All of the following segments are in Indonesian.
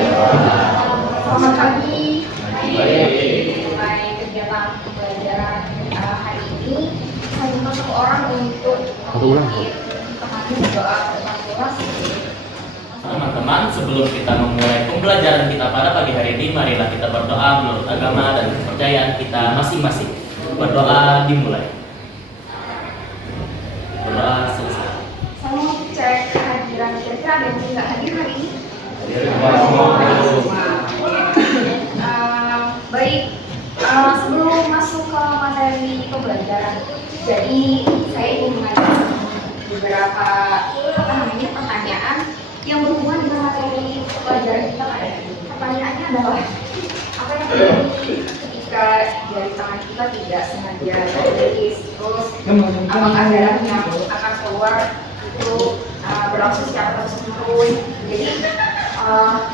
Selamat pagi. Mulai kegiatan pembelajaran hari ini, saya minta satu orang untuk memimpin doa tentang kelas. Teman-teman, sebelum kita memulai pembelajaran kita pada pagi hari ini, marilah kita berdoa menurut agama dan kepercayaan kita masing-masing. Berdoa dimulai. Berdoa selesai. Saya mau cek kehadiran, kira-kira ada yang nggak hadir hari ini? Baik, sebelum masuk ke materi pembelajaran, jadi saya ingin mengajukan beberapa pertanyaan yang berhubungan dengan materi pelajaran kita pada hari ini. Pertanyaannya adalah, apa yang terjadi ketika jari tangan kita tidak sengaja tertulis, terus apakah darah yang akan keluar itu berlangsung secara terus-menerus. Jadi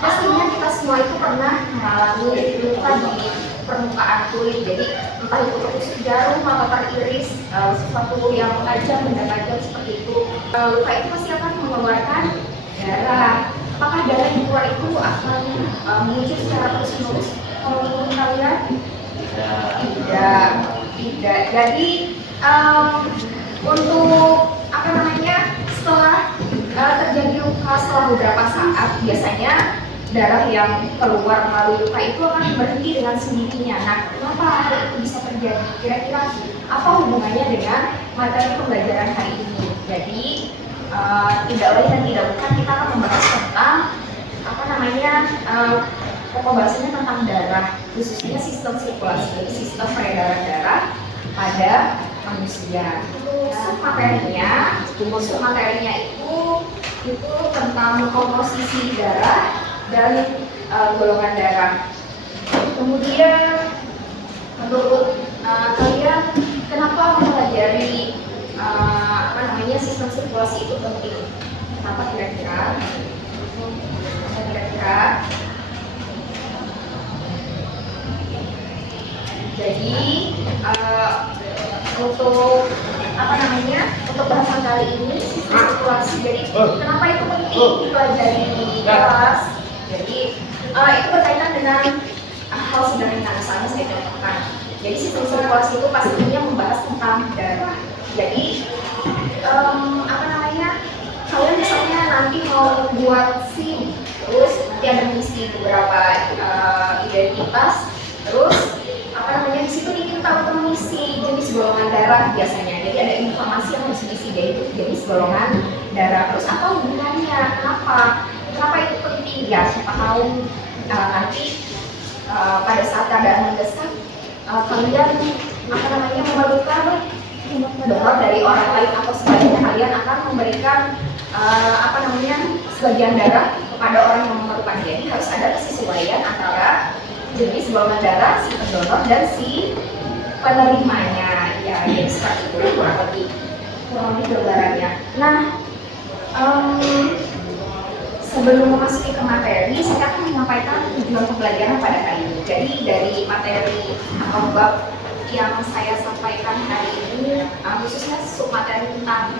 pastinya kita semua itu pernah mengalami luka di permukaan kulit. Jadi entah itu tertusuk jarum atau teriris sesuatu yang tajam, benda tajam seperti itu. Luka itu pasti akan mengeluarkan darah. Apakah darah yang keluar itu akan muncul secara terus-menerus? Kalau menurut kalian? Tidak. Jadi untuk setelah terjadi luka setelah beberapa saat, biasanya darah yang keluar melalui luka itu akan berhenti dengan sendirinya. Nah, kenapa hal itu bisa terjadi? Kira-kira apa hubungannya dengan materi pembelajaran hari ini? Jadi tidak lain dan tidak bukan, kita akan membahas tentang pokok bahasanya tentang darah, khususnya sistem sirkulasi, sistem peredaran darah pada manusia. Materinya itu tentang komposisi darah dan golongan darah. Kemudian menurut kalian, kenapa mempelajari sistem sirkulasi itu penting? Kenapa kira-kira? Jadi untuk bahasan kali ini sistem sirkulasi. Jadi kenapa itu penting dipelajari di kelas? Jadi itu berkaitan dengan hal sederhana. Misalnya saya contohkan. Jadi sistem sirkulasi itu pastinya membahas tentang darah. Jadi kalian misalnya nanti mau buat SIM, terus nanti ada mengisi beberapa identitas, terus di situ ingin tahu mengisi jenis golongan darah biasanya. Jadi ada informasi yang harus diisi, yaitu jenis golongan darah. Terus apa hubungannya? Kenapa itu penting? Ya, siapa tahu nanti pada saat keadaan mendesak, kalian memerlukan donor dari orang lain, atau sebaliknya kalian akan memberikan sebagian darah kepada orang yang memerlukan. Jadi harus ada kesesuaian antara jenis golongan darah si pendonor dan si penerimanya. Ya, jadi seperti itu kurang lebih gambarannya. Nah, sebelum memasuki ke materi, saya akan menyampaikan tujuan pembelajaran pada hari ini. Jadi dari materi atau bab yang saya sampaikan hari ini, khususnya submateri tentang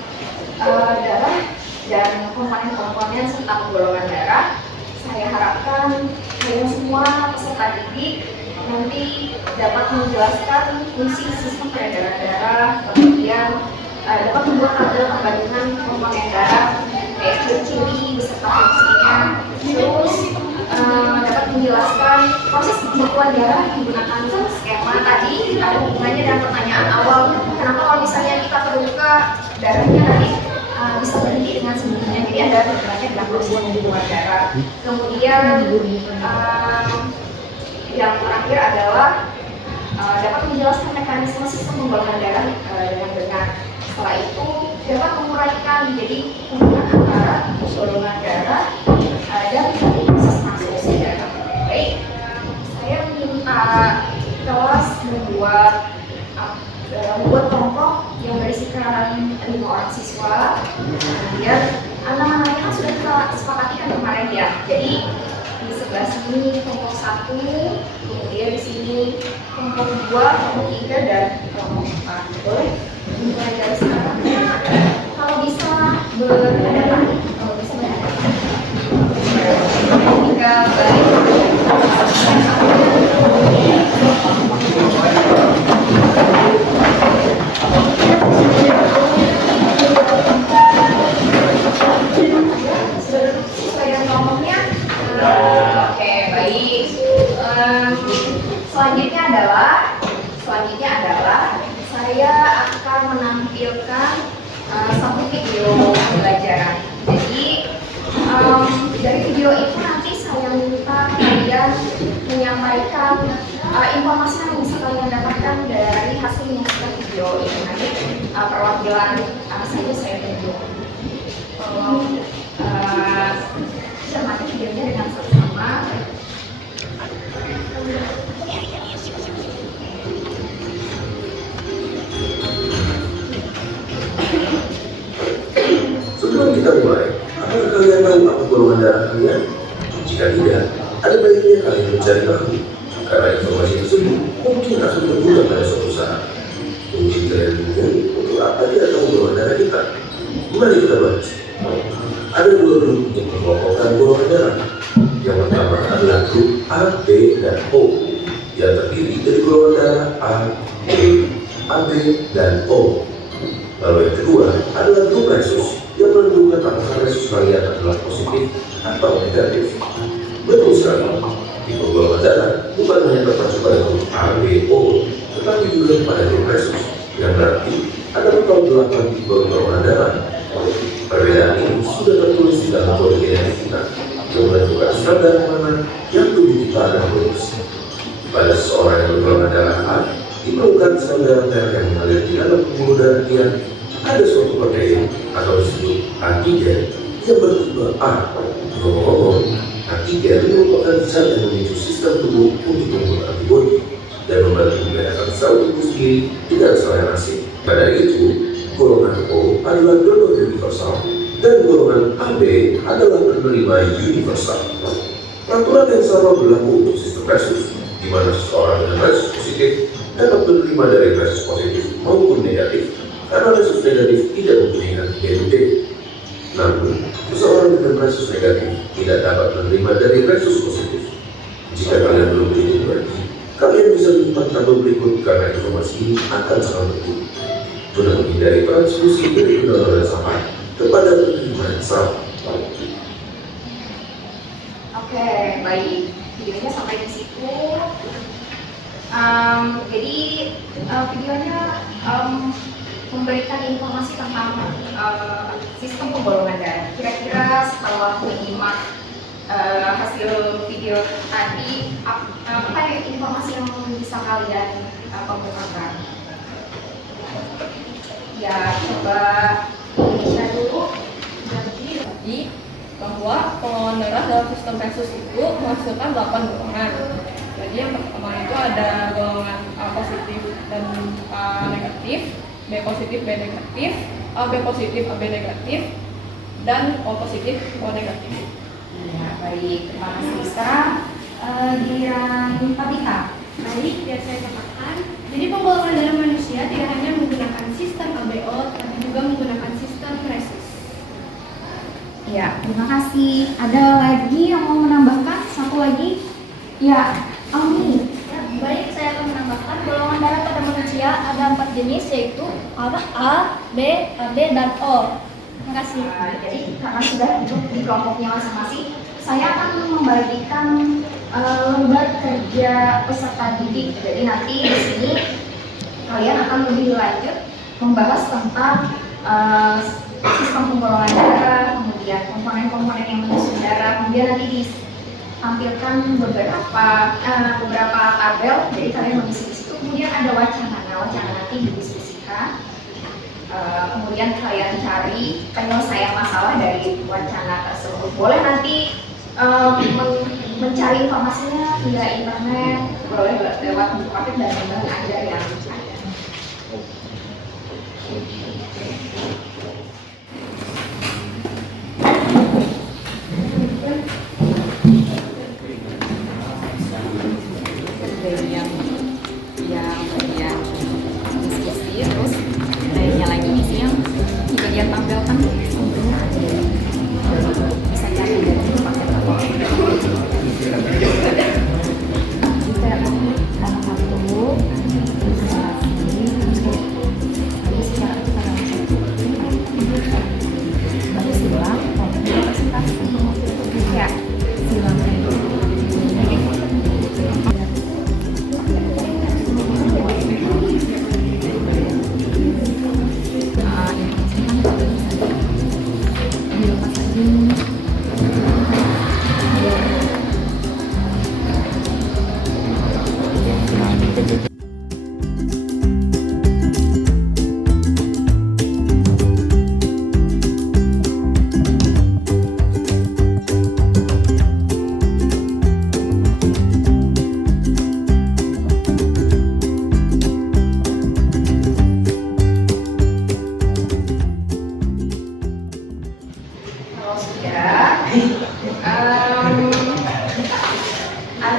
darah dan komponen-komponen serta golongan darah, saya harapkan kalian semua peserta didik nanti dapat menjelaskan fungsi sistem peredaran darah, kemudian dapat membuat tabel perbandingan komponen darah kayak ciri-ciri beserta fungsinya, terus dapat menjelaskan proses pembekuan darah menggunakan skema tadi. Ada hubungannya dengan pertanyaan awal, kenapa kalau misalnya kita terluka darahnya nanti bisa berhenti dengan sendirinya. Jadi ada hubungannya dengan proses pembekuan darah. Kemudian yang terakhir adalah dapat menjelaskan mekanisme sistem pembuangan darah dengan benar. Setelah itu dapat menguraikan jadi hubungan antara golongan darah dan proses transfusi darah. Baik, saya minta kelas membuat kelompok yang berisikan 5 orang siswa. Kemudian nama-namanya kan sudah kita sepakati kan kemarin ya. Jadi di sebelah sini kelompok 1, kemudian di sini kelompok 2, kelompok 3, dan kelompok 4. Boleh? Mulai dari sekarang. Kalau bisa berhadapan, jika baik. Sesuai dengan ngomongnya. Oke, baik. Selanjutnya adalah saya akan menampilkan satu video pembelajaran. Jadi dari video itu nanti saya minta kalian menyampaikan informasi yang bisa kalian dapatkan dari hasil menyaksikan video ini. Nanti perwakilan saja saya tunjuk. Cermati videonya dengan sama-sama. Sebelum kita mulai, apakah kalian tahu apa golongan darah kalian? Jika tidak, ada baiknya kalian mencari tahu, karena informasi tersebut mungkin akan berguna pada suatu saat. Mungkin kalian bingung untuk apa kita tahu golongan darah kita. Mari kita bahas. Ada dua grup yang mengelompokkan golongan darah. Yang pertama adalah grup A, B, dan O, yang terdiri dari golongan darah A, B, AB, dan O. Lalu yang kedua adalah grup resus yang menentukan apakah resus kalian adalah positif atau negatif. Betul sekali, tipe golongan darah bukan hanya terpacu pada grup A, B, O, tetapi juga pada grup resus, yang berarti ada total 8 tipe golongan darah. Perbedaan ini sudah tertulis di dalam kode genetik kita, yang menentukan standar mana yang tubuh kita akan produksi. Pada seseorang yang bergolongan darah A, diperlukan sel darah merah yang mengalir di dalam pembuluh darah dia. Ada suatu protein atau disebut antigen yang bertipe A. Ngomong-ngomong, antigen merupakan zat yang memicu sistem tubuh untuk membuat antibodi dan membantu membedakan sel tubuh sendiri dengan sel yang asing. Pada itu, golongan O adalah donor universal dan golongan AB adalah penerima universal. Peraturan yang sama berlaku untuk sistem resus, di mana seseorang dengan resus positif dapat menerima dari resus positif maupun negatif, karena resus negatif tidak mempunyai antigen D. Namun, seseorang dengan resus negatif tidak dapat menerima dari resus positif. Jika kalian belum begitu mengerti, kalian bisa melihat tabel berikut karena informasi ini akan sangat penting. Guna menghindari transfusi dari donor yang sama kepada penerima yang sama. Oke, baik. Videonya sampai di situ. Jadi videonya memberikan informasi tentang sistem penggolongan darah. Kira-kira setelah menyimak hasil video tadi, apa informasi yang bisa kalian kemukakan? Ya, coba Indonesia dulu. Jadi bahwa golongan darah dalam sistem resus itu menghasilkan 8 golongan. Jadi yang pertama itu ada golongan A positif dan A negatif, B positif, B negatif, AB positif, AB negatif, dan O positif, O negatif. Ya, baik. Terima kasih. Sekarang giliran Tabita. Baik, biar saya katakan. Jadi penggolongan darah manusia tidak hanya menggunakan sistem ABO, tapi juga menggunakan sistem resus. Ya, terima kasih. Ada lagi yang mau menambahkan? Satu lagi? Ya, Ami. Ya, baik, saya akan menambahkan golongan darah pada manusia ada 4 jenis, yaitu A, B, AB, dan O. Terima kasih. Jadi karena sudah duduk di kelompoknya masing-masing, saya akan membagikan lembar kerja peserta didik. Jadi nanti di sini kalian akan lebih lanjut membahas tentang sistem penggolongan darah, kemudian komponen-komponen yang menyusun darah, kemudian nanti ditampilkan beberapa tabel. Jadi kalian mengisi di situ. Kemudian ada wacana nanti didiskusikan. Kemudian kalian cari penyelesaian masalah dari wacana tersebut. Boleh nanti mencari informasinya via internet, boleh lewat buku paket dan lembaga ajar yang ada. Yang diskusi, terus lainnya lagi isi yang juga dia tampilkan sebelumnya bisa cari dari buku paket.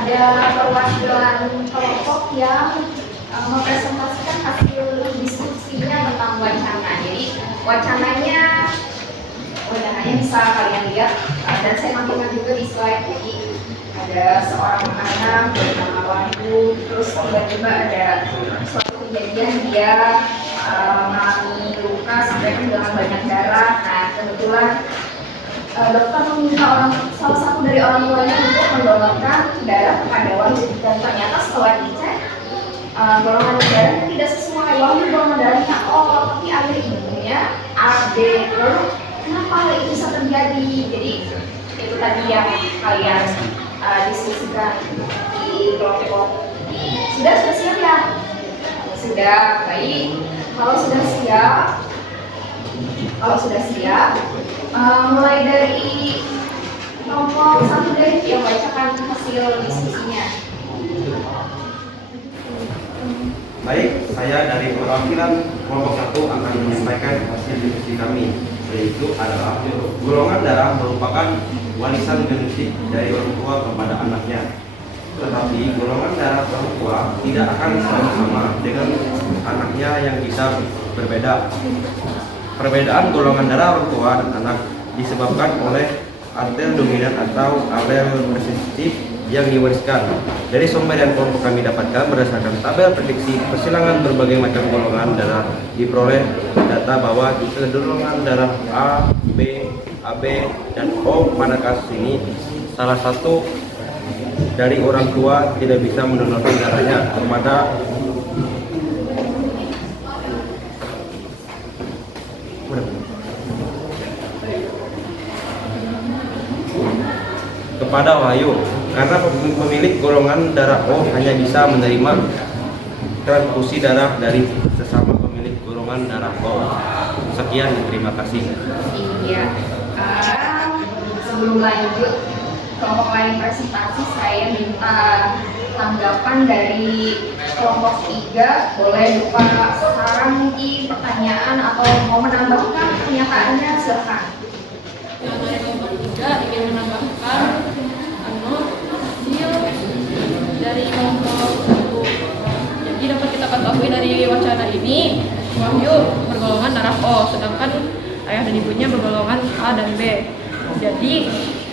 ada perwakilan kelompok yang mempresentasikan hasil diskusinya tentang wacana. Jadi wacananya bisa kalian lihat, dan saya tampilkan juga di slide. Jadi ada seorang anak bernama Wahyu, terus tiba-tiba ada suatu kejadian dia mengalami luka sampai dengan banyak darah. Nah, kebetulan dokter meminta salah satu dari orang tuanya untuk mendonorkan darah kepada Wahyu, dan ternyata setelah dicek golongan darahnya tidak sesuai. Wahyu golongan darahnya O, tapi ada ibunya AB. Lalu kenapa hal itu bisa terjadi? Jadi itu tadi yang kalian diskusikan di kelompok. Sudah siap ya? Sudah, baik. Kalau sudah siap, mulai dari kelompok 1 deh yang bacakan hasil diskusinya. Baik, saya dari perwakilan kelompok 1 akan menyampaikan hasil diskusi kami, yaitu adalah golongan darah merupakan warisan genetik dari orang tua kepada anaknya. Tetapi golongan darah orang tua tidak akan selalu sama dengan anaknya yang bisa berbeda. Perbedaan golongan darah orang tua dan anak disebabkan oleh alel dominan atau alel resesif yang diwariskan. Dari sumber yang kelompok kami dapatkan berdasarkan tabel prediksi persilangan berbagai macam golongan darah, diperoleh data bahwa golongan darah A, B, AB, dan O pada kasus ini salah satu dari orang tua tidak bisa mendonorkan darahnya kepada Wahyu, karena pemilik golongan darah O hanya bisa menerima transfusi darah dari sesama pemilik golongan darah O. Sekian, terima kasih. Iya. Sebelum lanjut kelompok lain presentasi, saya minta tanggapan dari kelompok 3. Boleh lupa saran, mungkin pertanyaan, atau mau menambahkan pernyataannya, silakan. Yang dari kelompok 3 ingin menambahkan hasil dari kelompok 1. Jadi dapat kita ketahui dari wacana ini, Wahyu bergolongan darah O, sedangkan ayah dan ibunya bergolongan A dan B. Jadi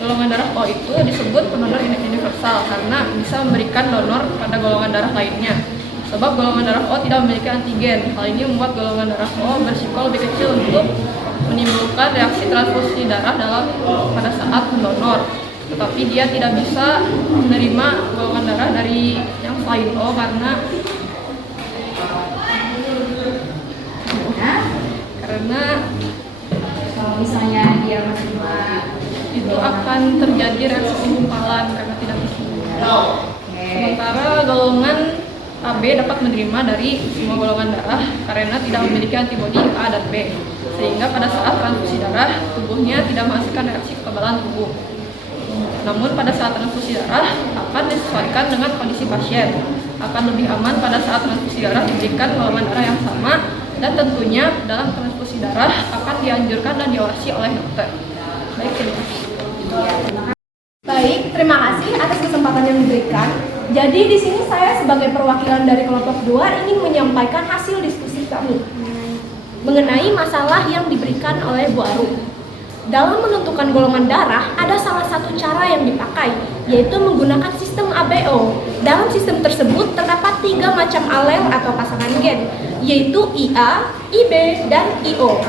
golongan darah O itu disebut pendonor universal karena bisa memberikan donor pada golongan darah lainnya. Sebab golongan darah O tidak memiliki antigen. Hal ini membuat golongan darah O berisiko lebih kecil untuk menimbulkan reaksi transfusi darah pada saat mendonor. Tetapi dia tidak bisa menerima golongan darah dari yang selain O karena Kalau misalnya dia menerima itu akan terjadi reaksi penggumpalan karena tidak bisa. Sementara golongan AB dapat menerima dari semua golongan darah karena tidak memiliki antibodi A dan B, sehingga pada saat transfusi darah tubuhnya tidak menghasilkan reaksi kekebalan tubuh. Namun pada saat transfusi darah akan disesuaikan dengan kondisi pasien. Akan lebih aman pada saat transfusi darah diberikan golongan darah yang sama, dan tentunya dalam transfusi darah akan dianjurkan dan diawasi oleh dokter. Baik, terima kasih. Baik, terima kasih atas kesempatan yang diberikan. Jadi di sini saya sebagai perwakilan dari kelompok 2 ingin menyampaikan hasil diskusi kami mengenai masalah yang diberikan oleh Bu Aru. Dalam menentukan golongan darah, ada salah satu cara yang dipakai, yaitu menggunakan sistem ABO. Dalam sistem tersebut terdapat 3 macam alel atau pasangan gen, yaitu IA, IB, dan IO.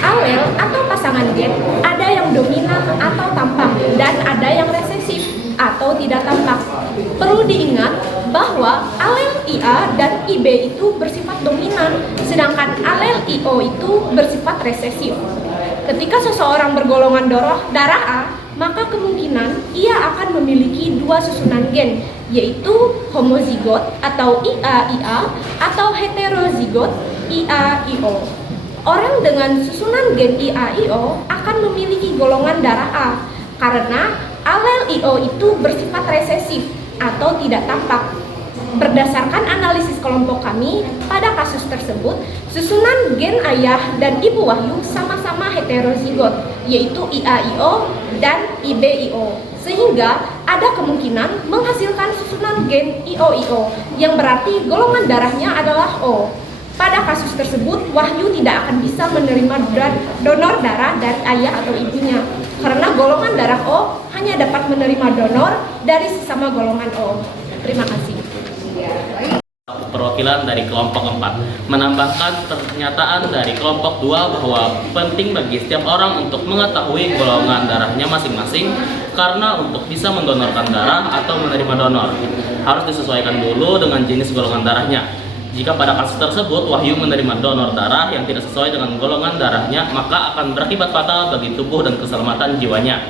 Alel atau pasangan gen ada yang dominan atau tampak, dan ada yang resesif atau tidak tampak. Perlu diingat bahwa alel IA dan IB itu bersifat dominan, sedangkan alel IO itu bersifat resesif. Ketika seseorang bergolongan darah A, maka kemungkinan ia akan memiliki 2 susunan gen, yaitu homozigot atau IA-IA atau heterozigot IA-IO. Orang dengan susunan gen IA-IO akan memiliki golongan darah A karena alel IO itu bersifat resesif atau tidak tampak. Berdasarkan analisis kelompok kami, pada kasus tersebut, susunan gen ayah dan ibu Wahyu sama-sama heterozigot, yaitu IA-IO dan IB-IO, sehingga ada ada kemungkinan menghasilkan susunan gen IOIO yang berarti golongan darahnya adalah O. Pada kasus tersebut, Wahyu tidak akan bisa menerima donor darah dari ayah atau ibunya karena golongan darah O hanya dapat menerima donor dari sesama golongan O. Terima kasih. Iya, baik. Perwakilan dari kelompok 4 menambahkan pernyataan dari kelompok 2 bahwa penting bagi setiap orang untuk mengetahui golongan darahnya masing-masing karena untuk bisa mendonorkan darah atau menerima donor harus disesuaikan dulu dengan jenis golongan darahnya. Jika pada kasus tersebut Wahyu menerima donor darah yang tidak sesuai dengan golongan darahnya, maka akan berakibat fatal bagi tubuh dan keselamatan jiwanya.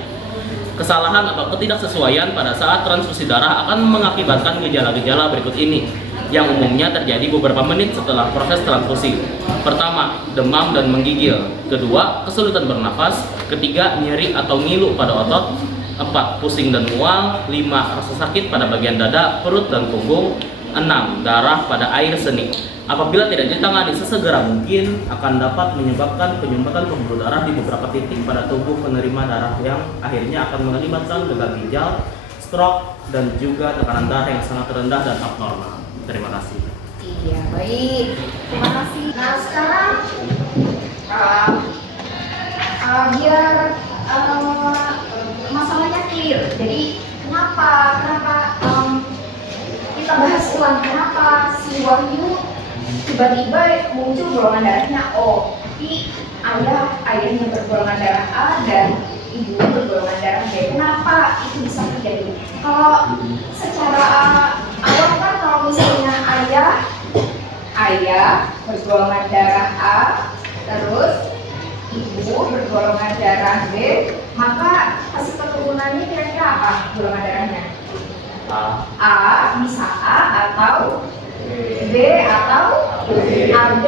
Kesalahan atau ketidaksesuaian pada saat transfusi darah akan mengakibatkan gejala-gejala berikut ini, yang umumnya terjadi beberapa menit setelah proses transfusi. Pertama, demam dan menggigil. Kedua, kesulitan bernafas. Ketiga, nyeri atau ngilu pada otot. 4, pusing dan mual. 5, rasa sakit pada bagian dada, perut dan punggung. 6, darah pada air seni. Apabila tidak ditangani sesegera mungkin, akan dapat menyebabkan penyumbatan pembuluh darah di beberapa titik pada tubuh penerima darah yang akhirnya akan mengakibatkan gagal ginjal, stroke, dan juga tekanan darah yang sangat rendah dan abnormal. Terima kasih. Iya, baik. Terima kasih. Nah, sekarang biar masalahnya clear. Jadi, kenapa kita bahas ulang kenapa si Wahyu tiba-tiba muncul golongan darahnya O, tapi ayahnya bergolongan darah A dan ibunya bergolongan darah B. Kenapa itu bisa terjadi? Kalau secara awal kan kalau misalnya ayah bergolongan darah A, terus ibu bergolongan darah B, maka hasil keturunannya kira-kira apa golongan darahnya? A bisa A atau B atau AB.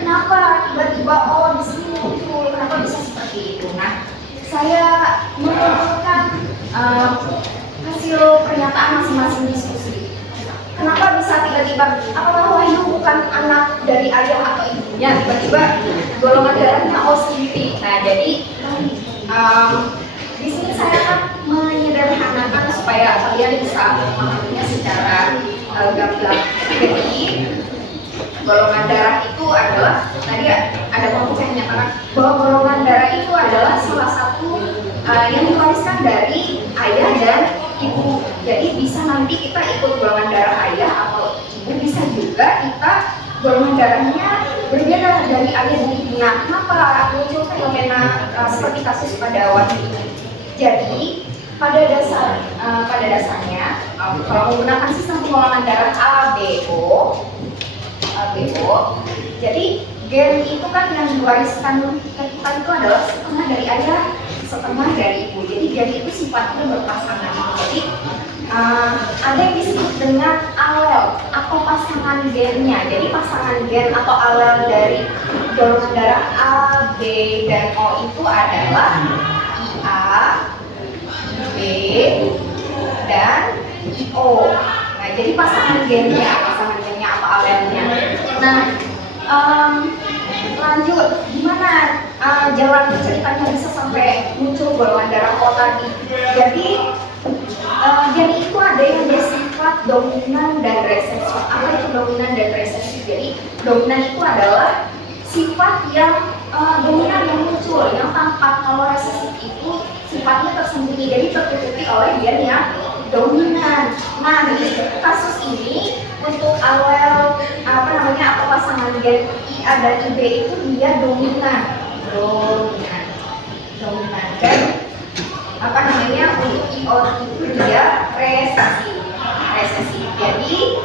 Kenapa tiba-tiba di sini muncul? Kenapa bisa seperti itu? Nah, saya mengumpulkan hasil pernyataan masing-masing diskusi. Kenapa bisa tiba-tiba? Apakah Wahyu bukan anak dari ayah atau ibunya? Tiba-tiba golongan darahnya O sendiri. Nah, jadi di sini saya akan menyederhanakan supaya kalian bisa memahaminya secara gamblang. Jadi golongan darah itu adalah, tadi ada kelompok yang menyatakan bahwa golongan darah itu adalah salah satu yang diwariskan dari ayah dan ibu. Jadi bisa nanti kita ikut golongan darah ayah atau ibu, bisa juga kita golongan darahnya berbeda dari ayah dan ibu. Nah, kenapa muncul fenomena seperti kasus pada Wahyu ini? Jadi pada dasarnya kalau menggunakan sistem pengolahan darah ABO, jadi gen itu kan yang diwariskan ke kita itu adalah setengah dari ayah, setengah dari ibu. Jadi gen itu sifatnya berpasangan. Jadi ada yang disebut dengan alel atau pasangan gennya. Jadi pasangan gen atau alel dari golongan darah A, B, dan O itu adalah IA, B, dan IO. Nah, jadi pasangan gennya apa alelnya. Nah, lanjut, gimana jalan ceritanya bisa sampai muncul golongan darah O tadi? Jadi gen itu ada yang bersifat dominan dan resesif. Apa itu dominan dan resesif? Jadi dominan itu adalah sifat yang dominan yang muncul, yang tampak. Kalau resesif itu sifatnya tersembunyi, jadi tertutupi oleh gen yang dominan. Nah, di kasus ini untuk alel atau pasangan gen IA dan IB itu dia dominan. Dan untuk IO itu dia resesif. Jadi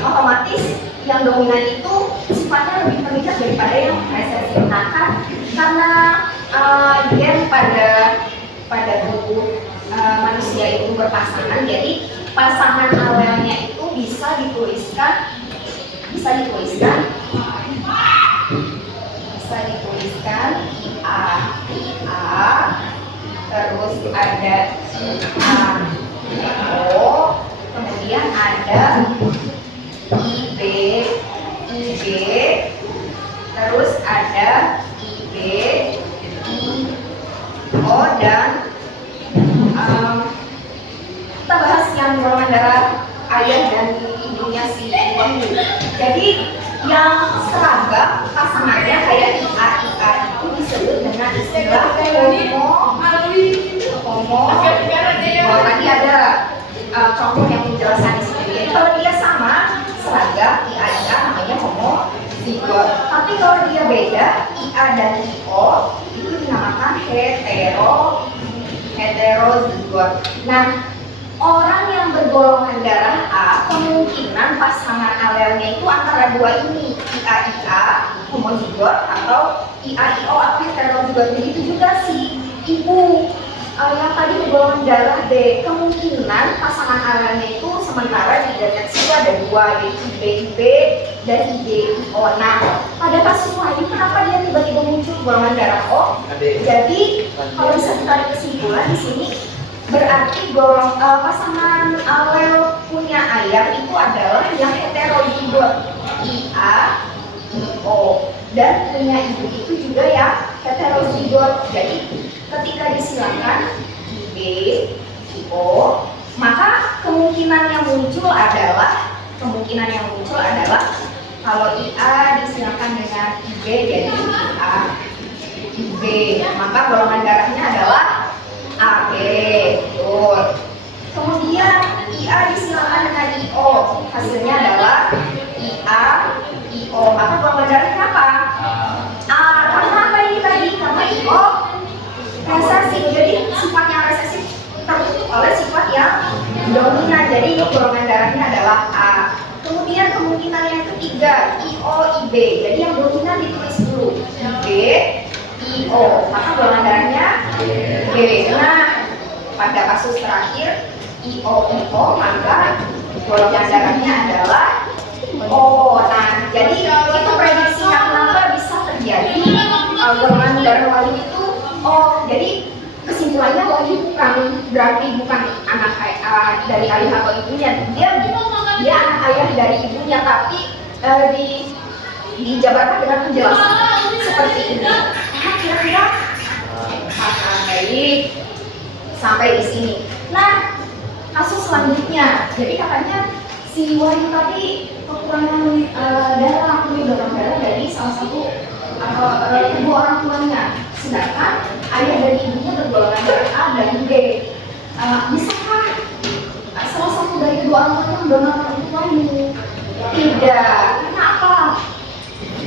otomatis yang dominan itu sifatnya lebih meningkat daripada yang resesif. Nah, karena gen pada tubuh manusia itu berpasangan, jadi pasangan alelnya itu bisa dituliskan IA, terus ada IO, kemudian ada IB, terus ada IB, IO, dan dengan golongan darah ayah dan ibunya si Wahyu. Jadi yang seragam pasangannya kayak IA itu disebut dengan istilah homo. Kalau tadi ada contoh yang menjelaskan di sini. Jadi kalau dia sama seragam IA namanya homo zigot. Tapi kalau dia beda IA dan IO itu dinamakan heterozigot. Nah, orang yang bergolongan darah A kemungkinan pasangan alelnya itu antara dua ini, IA homozigot atau IA IO atau heterozigot. Begitu juga si ibu yang tadi bergolongan darah B, kemungkinan pasangan alelnya itu sementara di deteksi ada dua, yaitu IB dan IO. Nah, pada kasus Wahyu kenapa dia tiba-tiba muncul golongan darah O? Jadi kalau bisa ditarik kesimpulan di sini berarti pasangan alel punya ayah itu adalah yang heterozigot IA IO, dan punya ibu itu juga yang heterozigot. Jadi ketika disilakan IB IO, maka kemungkinan yang muncul adalah kalau IA disilakan dengan IB jadi IA IB, maka golongan darahnya adalah AB. Betul. Kemudian IA disilakan dengan IO, hasilnya adalah IA IO, maka golongan darahnya apa? A. Karena apa ini tadi? Karena IO resesif, jadi sifatnya resesif tertutup oleh sifat yang dominan, jadi golongan darahnya adalah A. Kemudian kemungkinan yang ketiga IO IB, jadi yang dominan ditulis dulu IB IO, maka golongan darahnya B. Nah, pada kasus terakhir IO maka golongan darahnya adalah O. Nah, jadi itu prediksinya kenapa bisa terjadi golongan darah Wahyu itu O. Jadi kesimpulannya Wahyu berarti bukan anak dari ayah atau ibunya, dia anak ayah dari ibunya, tapi dijabarkan dengan penjelasan seperti ini. Kira-kira baik sampai di sini. Nah, kasus selanjutnya, jadi katanya si Wahyu tadi kekurangan darah, donor darah dari salah satu kedua orang tuanya, sedangkan ayah dan ibunya bergolongan darah A dan B. Bisakah salah satu dari kedua orang tuanya mendonor untuk Wahyu? Tidak.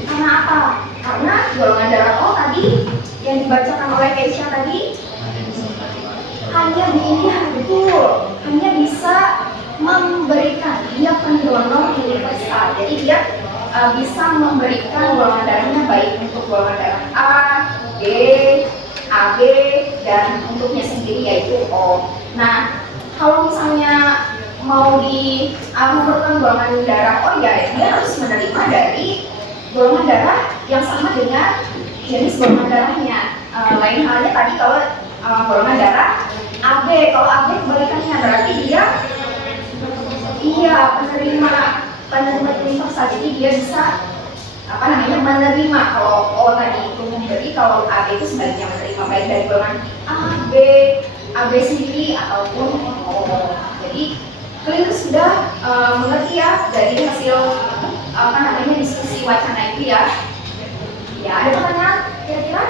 Karena apa? Karena golongan darah O tadi yang dibacakan oleh Keisha tadi hanya bisa memberikan, dia pendonor universal. Jadi dia bisa memberikan golongan darahnya baik untuk golongan darah A, B, AB, dan untuknya sendiri yaitu O. Nah, kalau misalnya mau memerlukan golongan darah O, ya dia harus menerima dari golongan darah yang sama dengan jenis golongan darahnya. Lain halnya tadi kalau golongan darah AB, kalau AB kebalikannya berarti dia penerima universal, jadi dia bisa menerima. Kalau O tadi itu memberi, kalau AB itu sebaliknya menerima baik dari golongan AB sendiri ataupun O. Jadi kalian sudah mengerti ya dari hasil diskusi wacana itu ya. Ya, ada pertanyaan kira-kira?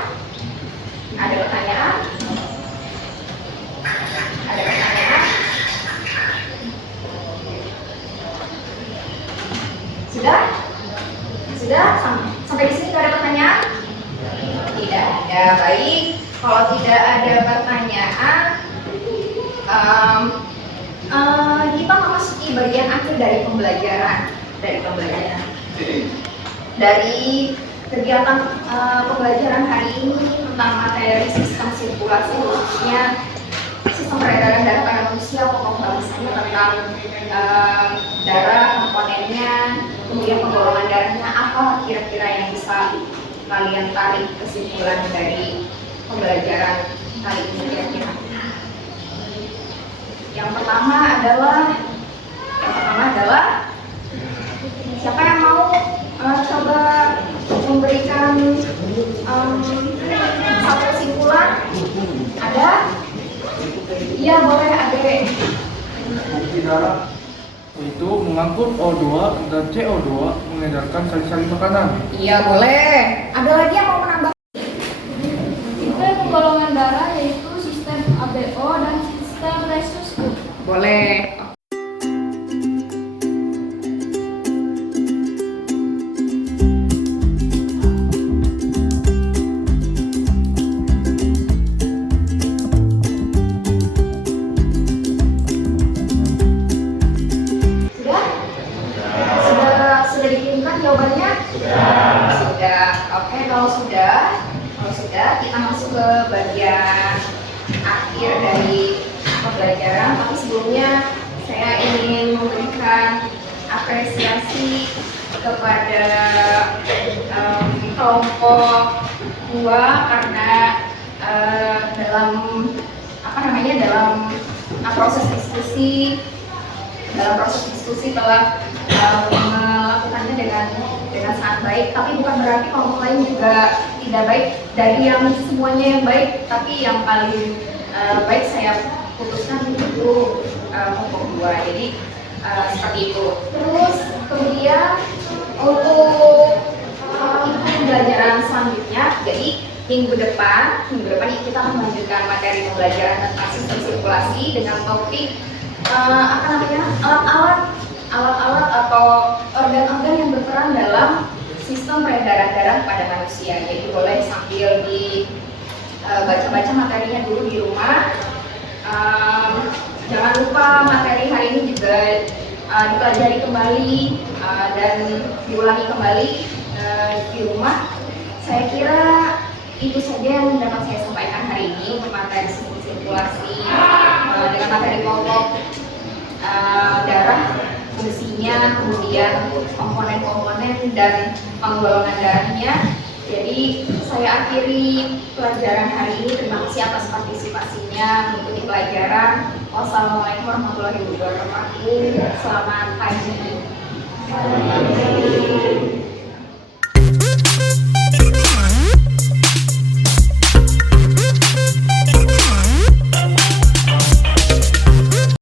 Ada pertanyaan? Ada pertanyaan? Sudah? Sampai di sini tidak ada pertanyaan? Tidak ada. Baik. Kalau tidak ada pertanyaan, kita memasuki bagian akhir dari pembelajaran. Dari kegiatan pembelajaran hari ini tentang materi sistem sirkulasi, khususnya sistem peredaran darah pada manusia, pokok bahasannya tentang darah, komponennya, kemudian penggolongan darahnya, apa kira-kira yang bisa kalian tarik kesimpulan dari pembelajaran kali ini kira-kira? Yang pertama adalah siapa yang mau coba memberikan satu kesimpulan? Ada? Iya, boleh, Ade. sirkulasi darah, yaitu mengangkut O2 dan CO2 mengedarkan sari-sari makanan. Iya boleh. Ada lagi yang mau menambah? Tipe penggolongan darah yaitu sistem ABO dan sistem Rhesus. Boleh. Sudah? Sudah dikirimkan jawabannya? Sudah. Oke, kalau sudah, kita masuk ke bagian akhir dari pembelajaran. Tapi sebelumnya saya ingin memberikan apresiasi kepada kelompok 2 karena dalam proses diskusi telah melakukannya dengan sangat baik, tapi bukan berarti kelompok lain juga tidak baik. Dari yang semuanya yang baik, tapi yang paling baik saya putuskan itu kelompok 2. Jadi seperti itu. Terus kemudian untuk pembelajaran selanjutnya, jadi minggu depan kita akan melanjutkan materi pembelajaran tentang sistem sirkulasi dengan topik alat-alat atau organ-organ yang berperan dalam sistem peredaran darah pada manusia. Jadi boleh sambil baca-baca materinya dulu di rumah. Jangan lupa materi hari ini juga dipelajari kembali dan diulangi kembali di rumah. Saya kira itu saja yang dapat saya sampaikan hari ini untuk materi sistem sirkulasi dengan materi kelompok darah, fungsinya, kemudian komponen-komponen dan penggolongan darahnya. Jadi saya akhiri pelajaran hari ini. Terima kasih atas partisipasinya mengikuti pelajaran. Wassalamualaikum warahmatullahi wabarakatuh. Selamat pagi.